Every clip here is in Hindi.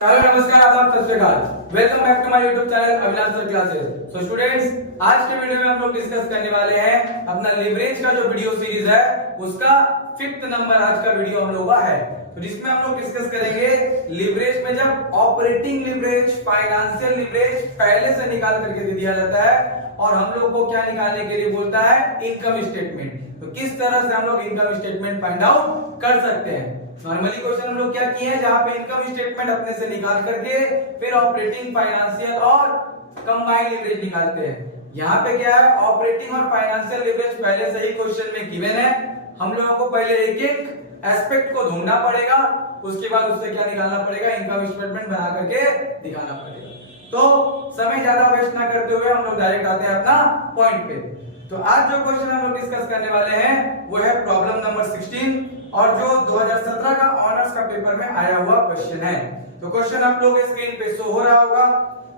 हेलो नमस्कार आदाब सत श्री अकाल। Welcome back to my YouTube channel Avinash sir classes. So students, आज के वीडियो में हम लोग डिस्कस करने वाले हैं अपना लिवरेज का जो वीडियो सीरीज है उसका 5th नंबर आज का वीडियो हम लोग का है। तो जिसमें हम लोग डिस्कस करेंगे लिवरेज में जब ऑपरेटिंग लिवरेज, फाइनेंशियल लिवरेज पहले से निकाल करके दे दिया जाता है और हम लोग को क्या निकालने के लिए बोलता है, इनकम स्टेटमेंट। तो किस तरह से हम लोग इनकम स्टेटमेंट फाइंड आउट कर सकते हैं। नॉर्मली क्वेश्चन हम लोग क्या किए हैं, जहां पे इनकम स्टेटमेंट अपने से निकाल करके फिर ऑपरेटिंग, फाइनेंशियल और कंबाइंड लिवरेज निकालते हैं। यहाँ पे क्या है, ऑपरेटिंग और फाइनेंशियल लिवरेज पहले से ही क्वेश्चन में गिवन है। हम लोगों को पहले एक एक एस्पेक्ट को ढूंढना पड़ेगा, उसके बाद उससे क्या निकालना पड़ेगा, इनकम स्टेटमेंट बना करके दिखाना पड़ेगा। तो समय ज्यादा वेस्ट ना करते हुए हम लोग डायरेक्ट आते हैं अपना पॉइंट पे। तो आज जो क्वेश्चन हम लोग डिस्कस करने वाले हैं वो है प्रॉब्लम नंबर 16 और जो 2017 का ऑनर्स का पेपर में आया हुआ क्वेश्चन है। तो क्वेश्चन आप लोग स्क्रीन पे शो हो रहा होगा।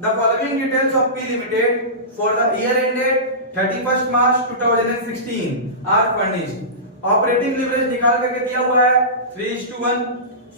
The following details of P limited for the year ended 31 March 2016 are furnished. Operating leverage निकाल करके दिया हुआ है 3:1,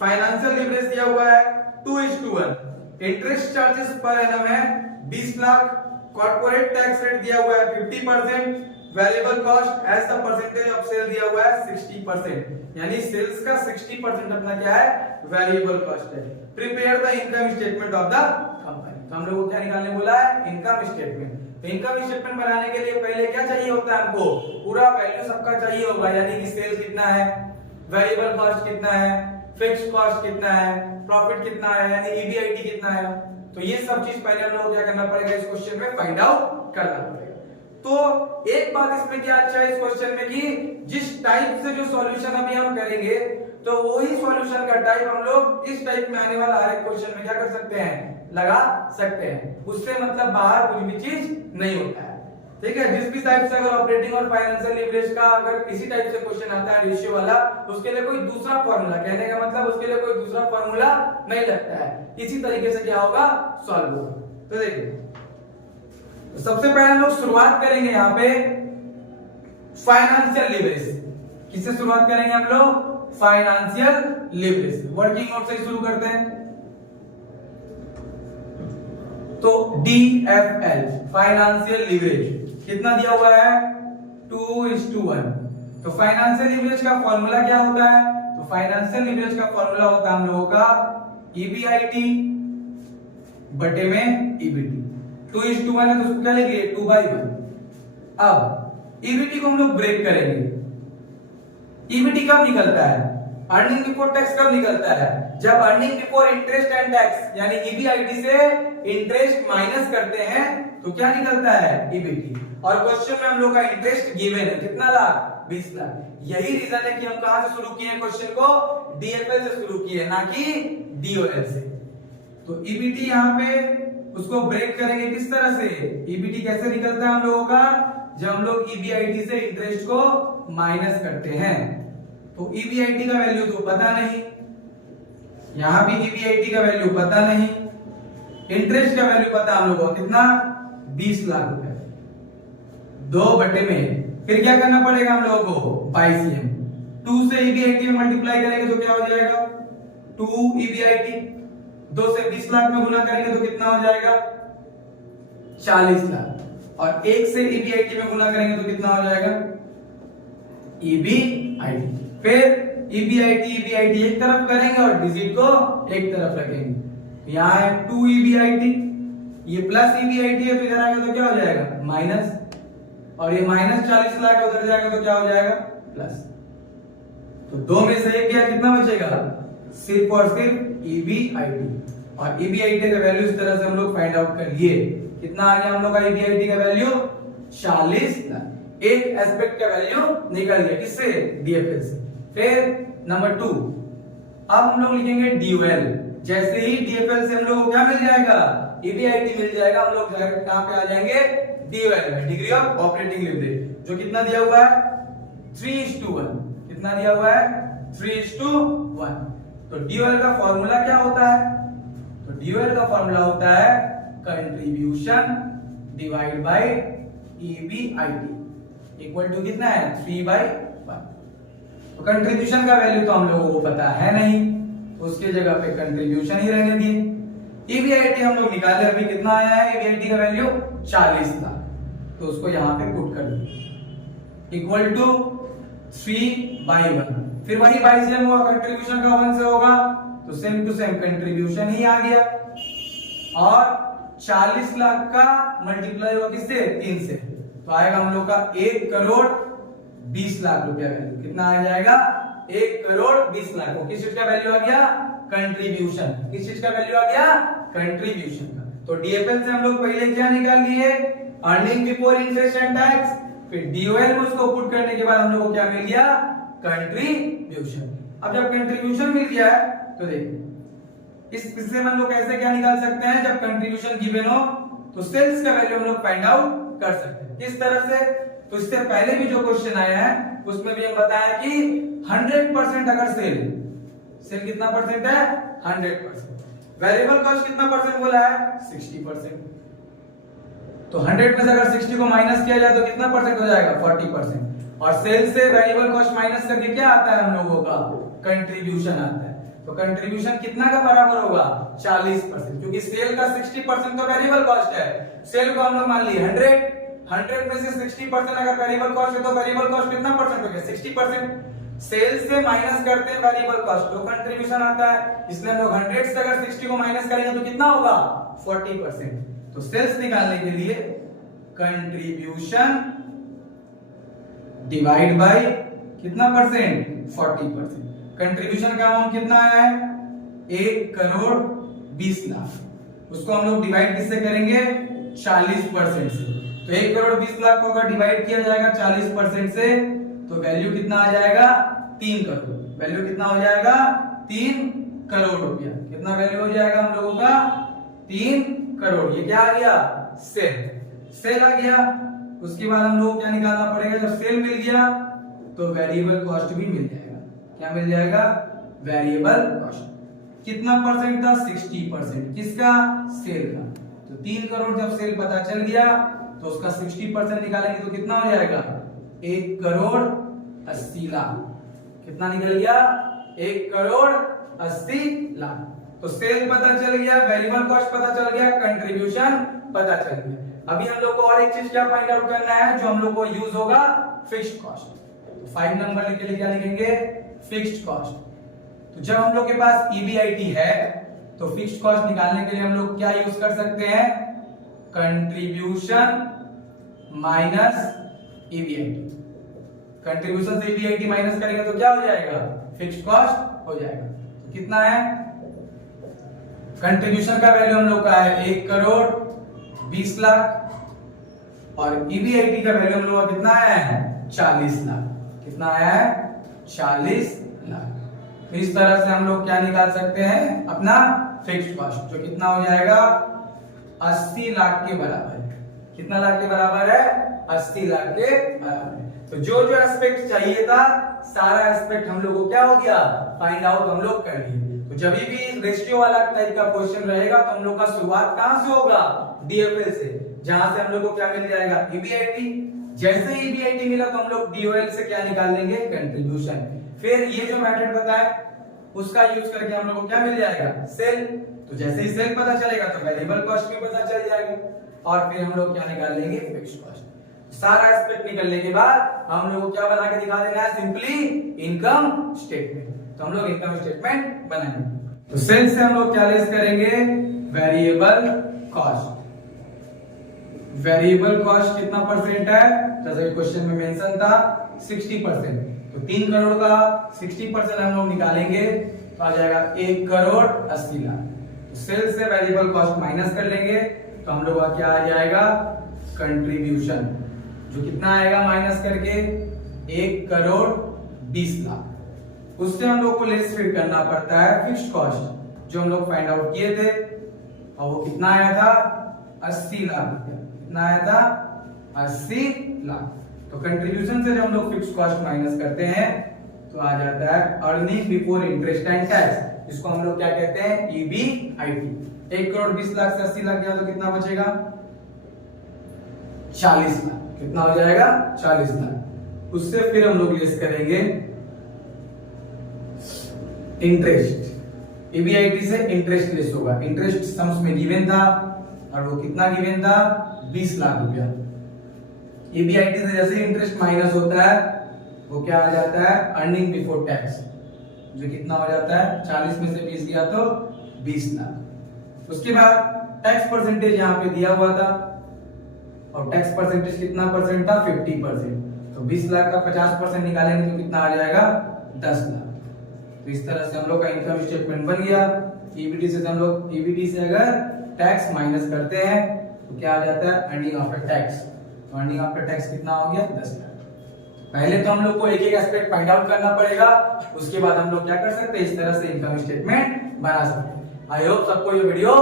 फाइनेंशियल लिवरेज दिया हुआ है 2:1, इंटरेस्ट चार्जेस पर एनम है 20 लाख, कॉर्पोरेट टैक्स रेट दिया हुआ है 50%, variable cost as the percentage of sale दिया हुआ है 60%, यानी सेल्स का 60% अपना क्या है, वेरिएबल कॉस्ट है। Prepare the income statement of the company. तो हम लोग को क्या निकालने बोला है, इनकम स्टेटमेंट। तो इनकम स्टेटमेंट बनाने के लिए पहले क्या चाहिए होता है, हमको पूरा वैल्यू सबका चाहिए होगा, यानी कि सेल कितना है, वेरिएबल कॉस्ट कितना है, फिक्स्ड कॉस्ट कितना है, प्रॉफिट कितना है, यानी ईबीआईटी कितना है। तो ये सब चीज पहले हम लोग को क्या करना पड़ेगा, इस क्वेश्चन में फाइंड आउट करना पड़ेगा। तो एक बात इसमें क्या अच्छा है इस क्वेश्चन में कि जिस टाइप से जो सॉल्यूशन अभी हम करेंगे तो वही सॉल्यूशन का टाइप हम लोग इस टाइप में आने वाला हर एक क्वेश्चन में क्या कर सकते हैं, लगा सकते हैं। उससे मतलब बाहर कुछ भी चीज नहीं होता है, ठीक है। जिस भी टाइप से अगर ऑपरेटिंग और फाइनेंशियल लिवरेज का अगर इसी टाइप से क्वेश्चन आता है रेशियो वाला, तो उसके लिए कोई दूसरा फॉर्मूला, कहने का मतलब उसके लिए कोई दूसरा फॉर्मूला नहीं लगता है, इसी तरीके से क्या होगा, सॉल्व होगा। तो देखिए, तो सबसे पहले हम लोग शुरुआत करेंगे यहाँ पे फाइनेंशियल लिवरेज। किससे शुरुआत करेंगे हम लोग, फाइनेंशियल लिवरेज। वर्किंग नोट से शुरू करते हैं। तो DFL फाइनेंशियल लिवरेज कितना दिया हुआ है, 2:1। तो फाइनेंशियल लिवरेज का फॉर्मूला क्या होता है, तो फाइनेंशियल लिवरेज का फॉर्मूला होता है हम लोगों का EBIT बटे में EBT। 2:1 है तो उसको क्या लिखिए, 2/1। अब EBT को हम लोग ब्रेक करेंगे। EBT कब निकलता है, अर्निंग बिफोर टैक्स कब निकलता है, जब earning before interest and tax यानी EBIT से इंटरेस्ट माइनस करते हैं तो क्या निकलता है, EBT। और क्वेश्चन में हम लोग का इंटरेस्ट गिवन है कितना लाख, 20 लाख। यही रीजन है कि हम कहां से शुरू किए क्वेश्चन को, DFL से शुरू किए, ना कि DOL से। तो EBT यहाँ पे उसको ब्रेक करेंगे किस तरह से, EBT कैसे निकलता है हम लोगों का, जब हम लोग EBIT से इंटरेस्ट को माइनस करते हैं। तो EBIT का वैल्यू तो पता नहीं, यहां भी EBIT का वैल्यू पता नहीं, इंटरेस्ट का वैल्यू पता हम लोगों को कितना, 20 लाख रुपए, 2 में फिर क्या करना पड़ेगा हम लोगों को, 22M। 2 से EBIT में मल्टीप्लाई करेंगे तो क्या हो जाएगा, 2 EBIT। 2 से 20 लाख में गुना करेंगे तो कितना हो जाएगा, 40 लाख। और 1 से EBIT में गुना करेंगे तो कितना हो जाएगा, EBIT। फिर EBIT एक तरफ करेंगे और डिजिट को एक तरफ रखेंगे। यहाँ है 2 EBIT, ये प्लस EBIT है तो इधर आएगा तो क्या हो जाएगा, माइनस, और ये माइनस 40 लाख उधर जाएगा तो क्या हो जाएगा, प्लस। तो 2 में से 1 गया, कितना बचेगा, सिर्फ और सिर्फ EBIT। और EBIT का वैल्यू इस तरह से हम लोग फाइंड आउट कर लिए। कितना आ गया हम लोग का EBIT का वैल्यू, 40 लाख। एक एस्पेक्ट का वैल्यू निकल गया, किससे, DFL से। फिर नंबर 2, अब हम लोग लिखेंगे DOL। जैसे ही DFL से हम लोग को क्या मिल जाएगा, EBIT मिल जाएगा, हम लोग कहां पे आ जाएंगे, DOL में, डिग्री ऑफ ऑपरेटिंग लिवरेज, जो कितना दिया हुआ है, 3:1। कितना दिया हुआ है, 3:1। तो DOL का फॉर्मूला क्या होता है, तो DOL का फॉर्मूला होता है contribution divide by EBIT equal to कितना है, 3/1। तो कंट्रीब्यूशन का वैल्यू तो हम लोगों को पता है नहीं, उसके जगह पे कंट्रीब्यूशन ही रहने दिए। ईबीआईटी हम लोग निकाले, अभी कितना आया है ईबीआईटी का वैल्यू 40 था, तो उसको यहाँ पे पुट कर दो इक्वल टू 3/1। फिर वही बाई सेम हुआ, कंट्रीब्यूशन का 1 से होगा तो सेम टू सेम कंट्रीब्यूशन ही आ गया, और 40 लाख का मल्टीप्लाई हुआ किससे 3 से, तो आएगा हम लोग का 1,20,00,000 रुपया वैल्यू। कितना आ जाएगा 1,20,00,000। किस चीज का वैल्यू आ गया कंट्रीब्यूशन, किस चीज का वैल्यू आ गया कंट्रीब्यूशन का। तो डीएफएल से हम लोग पहले क्या निकाल लिए earning before interest and tax, फिर डीओएल में उसको पुट करने के बाद हम लोग को क्या मिल गया कंट्रीब्यूशन। अब जब कंट्रीब्यूशन मिल गया है तो देखिए इससे हम लोग कैसे क्या निकाल सकते हैं, जब कंट्रीब्यूशन गिवन हो तो सेल्स का वैल्यू हम लोग फाइंड आउट कर सकते हैं। किस तरह से, तो इससे पहले भी जो क्वेश्चन आया है उसमें भी हम बताया कि 100% अगर सेल कितना परसेंट है 100%, वेरिएबल कॉस्ट कितना परसेंट बोला है 60%, तो 100 में से अगर 60 को माइनस किया जाए तो कितना परसेंट हो जाएगा 40%, और सेल से वेरिएबल कॉस्ट माइनस करके क्या आता है हम लोगों का कंट्रीब्यूशन आता है। तो कंट्रीब्यूशन कितना का बराबर होगा 40%, क्योंकि सेल का 60% तो वेरिएबल कॉस्ट है। सेल को हम लोग मान लिए 100 में से 60% अगर वेरिएबल कॉस्ट है तो वेरिएबल कॉस्ट कितना परसेंट हो गया 60%। सेल से माइनस करते हैं वेरिएबल कॉस्ट तो कंट्रीब्यूशन आता है, इसलिए हम लोग 100 से अगर 60 को माइनस करेंगे तो कितना होगा 40%। तो सेल्स निकालने के लिए कंट्रीब्यूशन डिवाइड बाय कितना परसेंट 40%। कंट्रीब्यूशन का अमाउंट कितना आया है 1,20,00,000, उसको हम लोग डिवाइड किससे करेंगे 40% से। तो 1,20,00,000 को अगर डिवाइड किया जाएगा 40% से तो वैल्यू कितना आ जाएगा 3 करोड़। वैल्यू कितना हो जाएगा 3 करोड़ रुपया। कितना वैल्यू हो जाएगा हम लोगों का 3 करोड़। ये क्या आ गया सेल आ गया। उसके बाद हम लोग क्या निकालना पड़ेगा, जब सेल मिल गया तो वेरिएबल कॉस्ट भी मिल जाएगा। क्या मिल जाएगा वेरिएबल कॉस्ट। कितना परसेंट था 60%, किसका सेल का। तो 3 करोड़ जब सेल पता चल गया तो उसका 60% निकालेंगे तो कितना हो जाएगा 1,80,00,000। कितना निकल गया 1,80,00,000। तो सेल पता चल गया, वेरिएबल कॉस्ट पता चल गया, कंट्रीब्यूशन पता चल गया। अभी हम लोग को और एक चीज क्या फाइंड आउट करना है जो हम लोग को यूज होगा फिक्स्ड कॉस्ट। तो 5 नंबर के लिए क्या लिखेंगे फिक्स्ड कॉस्ट। तो जब हम लोग के पास ईबीआईटी है तो फिक्स्ड कॉस्ट निकालने के लिए हम लोग क्या यूज कर सकते हैं कंट्रीब्यूशन माइनस ईबीआईटी। कंट्रीब्यूशन से ईबीआईटी माइनस करेंगे तो क्या हो जाएगा फिक्स्ड कॉस्ट हो जाएगा। तो कितना है कंट्रीब्यूशन का वैल्यू हम लोग का है 1,20,00,000 और ईबीआईटी का वैल्यू हम लोग का कितना आया है 40 लाख। कितना आया है 40 लाख। तो इस तरह से हम लोग क्या निकाल सकते हैं अपना फिक्स्ड कॉस्ट, जो कितना हो जाएगा 80 लाख के बराबर है। कितना लाख के बराबर है 80 लाख के बराबर है। तो जो जो एस्पेक्ट चाहिए था सारा एस्पेक्ट हम लोग को क्या हो गया फाइंड आउट हम लोग कर लिए। तो जब भी रेशियो वाला टाइप का क्वेश्चन रहेगा तो हम लोग का शुरुआत कहां से होगा डीएफएल से, जहां से हम लोग को क्या मिल जाएगा ईबीआईटी। जैसे ही ईबीआईटी मिला तो हम लोग डीओएल से क्या निकाल लेंगे कंट्रीब्यूशन। फिर ये जो मेथड बताया उसका यूज करके हम लोग को क्या मिल जाएगा सेल। तो जैसे ही सेल पता चलेगा तो वेरिएबल कॉस्ट भी पता चल जाएगा और फिर हम लोग क्या निकाल लेंगे फिक्स्ड कॉस्ट। सारा एस्पेक्ट निकलने के बाद हम लोग को क्या बना के दिखा देना है सिंपली इनकम स्टेटमेंट। तो हम लोग इनकम स्टेटमेंट बनाएंगे। तो सेल से हम लोग क्या लेस करेंगे वेरिएबल कॉस्ट। वेरिएबल कॉस्ट कितना परसेंट है, जैसे क्वेश्चन में मेंशन था 60%। तो 3 करोड़ का 60% हम लोग निकालेंगे तो आ जाएगा 1,80,00,000। तो सेल से वेरिएबल कॉस्ट माइनस कर लेंगे तो हम लोग का क्या आ जाएगा कंट्रीब्यूशन, जो कितना आएगा माइनस करके 1,20,00,000। उससे हम लोग को लेस फिर करना पड़ता है फिक्स्ड कॉस्ट जो हम लोग फाइंड आउट किए थे और वो कितना आया था 80 लाख रुपया। कितना आया था 80 लाख। तो कंट्रीब्यूशन से जब हम लोग फिक्स्ड कॉस्ट माइनस करते हैं तो आ जाता है earning before interest and tax, जिसको हम लोग क्या कहते हैं ईबीआईटी। 1,20,00,000 से 80 लाख गया तो कितना बचेगा 40 लाख। कितना हो जाएगा 40 लाख। उससे फिर हम लोग लेस करेंगे इंटरेस्ट। EBIT से इंटरेस्ट लेस होगा। इंटरेस्ट सम्स में गिवन था और वो कितना गिवन था, 20 लाख रुपया। EBIT से जैसे इंटरेस्ट माइनस होता है वो क्या आ जाता है, अर्निंग बिफोर टैक्स, जो कितना हो जाता है 40 में से 20 गया तो 20 लाख। उसके बाद टैक्स परसेंटेज यहाँ पे दिया हुआ था और टैक्स परसेंटेज कितना परसेंट था, 50%। तो 20 लाख का 50% निकालेंगे तो कितना आ जाएगा, 10 लाख। तो इस तरह से हम लोग का इनकम स्टेटमेंट बन गया। EBT से हम लोग, EBT से अगर टैक्स माइनस करते हैं तो क्या आ जाता है, अर्निंग आफ्टर टैक्स। तो अर्निंग आफ्टर टैक्स कितना हो गया, 10 लाख। पहले तो हम लोग को एक एक एस्पेक्ट फाइंड आउट करना पड़ेगा, उसके बाद हम लोग क्या कर सकते हैं, इस तरह से इनकम स्टेटमेंट बना सकते हैं। आई होप सबको ये वीडियो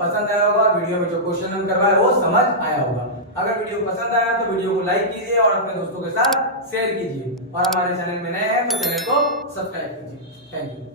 पसंद आया होगा, वीडियो में जो क्वेश्चन हम करवाए वो समझ आया होगा। अगर वीडियो पसंद आया तो वीडियो को लाइक कीजिए और अपने दोस्तों के साथ शेयर कीजिए, और हमारे चैनल में नए हैं तो चैनल को सब्सक्राइब कीजिए। Thank you.